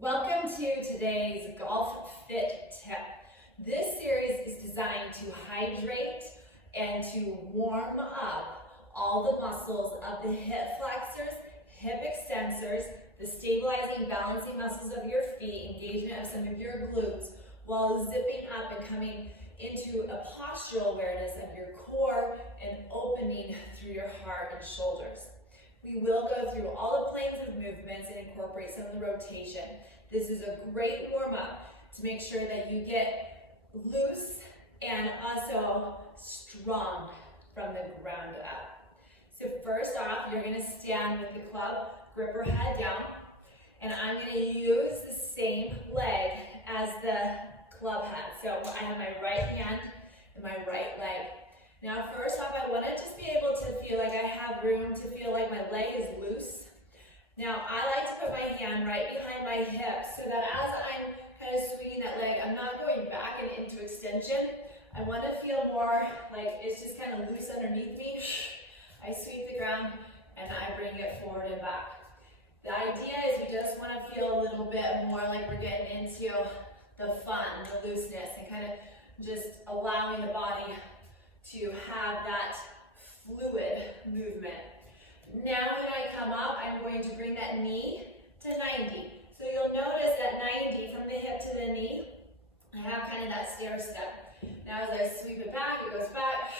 Welcome to today's Golf Fit Tip. This series is designed to hydrate and to warm up all the muscles of the hip flexors, hip extensors, the stabilizing, balancing muscles of your feet, engagement of some of your glutes, while zipping up and coming into a postural awareness of your core and opening through your heart and shoulders. We will go through all the planes of movements and incorporate some of the rotation. This is a great warm-up to make sure that you get loose and also strong from the ground up. So first off, you're going to stand with the club, gripper head down, and I'm going to use the same leg as the club head. So I have my right hand and my right leg. Now first off, I want to just be able to feel like I have room to feel like my leg is loose. Now I like to put my hand right behind my hip so that as I'm kind of swinging that leg, I'm not going back and into extension. I want to feel more like it's just kind of loose underneath me. I sweep the ground and I bring it forward and back. The idea is we just want to feel a little bit more like we're getting into the fun, the looseness, and kind of just allowing the body to have that fluid movement. Now when I come up, I'm going to bring that knee to 90. So you'll notice that 90 from the hip to the knee, I have kind of that stair step. Now as I sweep it back, it goes back.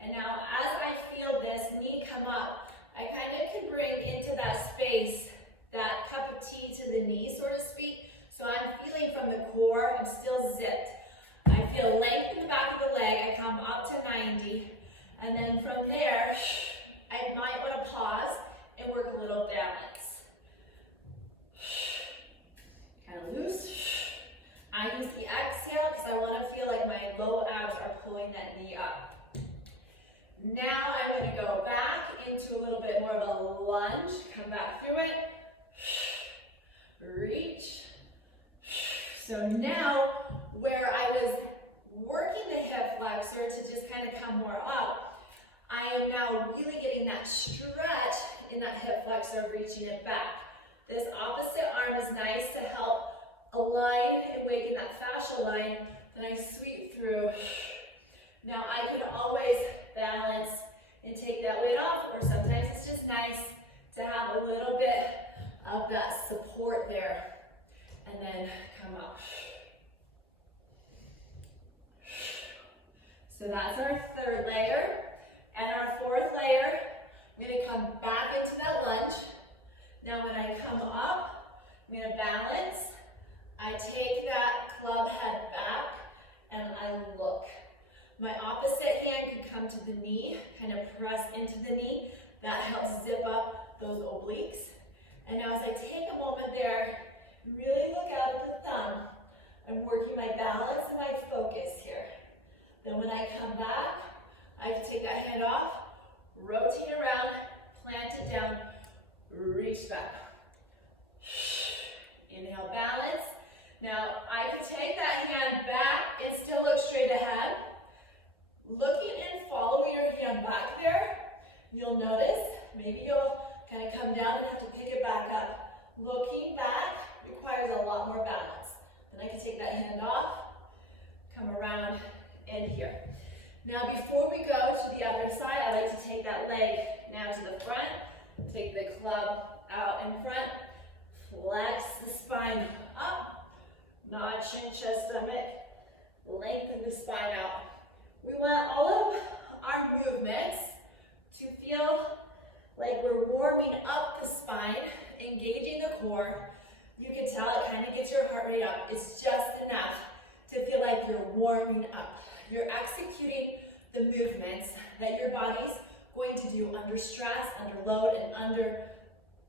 And now as I feel this knee come up, I kind of can bring into that space, that cup of tea to the knee, so to speak. So I'm feeling from the core, I'm still zipped. I feel length in the back of the leg, I come up to 90, and then from there, I might want to pause and work a little balance. Kind of loose. I use the exhale because I want to feel like my low abs are pulling that knee up. Now I'm going to go back into a little bit more of a lunge, come back through it, reach. So now, where I was working the hip flexor to just kind of come more up, I am now really getting that stretch in that hip flexor, reaching it back. This opposite arm is nice to help align and awaken that fascial line. Then I sweep through. Now I could always balance and take that weight off, or sometimes it's just nice to have a little bit of that support there. And then come up. So that's our third layer. And our fourth layer, I'm going to come back into that lunge. Now when I come up, I'm going to balance. I take that club head back and I look. My opposite hand can come to the knee, kind of press into the knee. That helps zip up those obliques. And now as I take a moment there, really look out at the thumb. I'm working my balance and my focus here. Then when I come back, I take that hand off, rotate around, plant it down, reach back. Inhale, balance. Now I can take that hand back and still look straight ahead. Looking and following your hand back there, you'll notice, maybe you'll kind of come down and have to pick it back up. Looking back requires a lot more balance. Then I can take that hand off, come around, and here. Now before we go to the other side, I like to take that leg now to the front, take the club out in front, flex the spine up, nod chin, chest, stomach, lengthen the spine out. We want all of our movements to feel like we're warming up the spine, engaging the core. You can tell it kind of gets your heart rate up. It's just enough to feel like you're warming up. You're executing the movements that your body's going to do under stress, under load, and under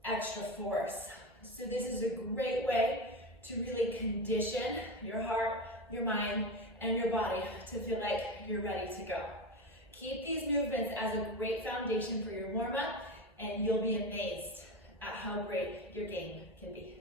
extra force. So this is a great way to really condition your heart, your mind, and your body to feel like you're ready to go. Keep these movements as a great foundation for your warm-up, and you'll be amazed at how great your game can be.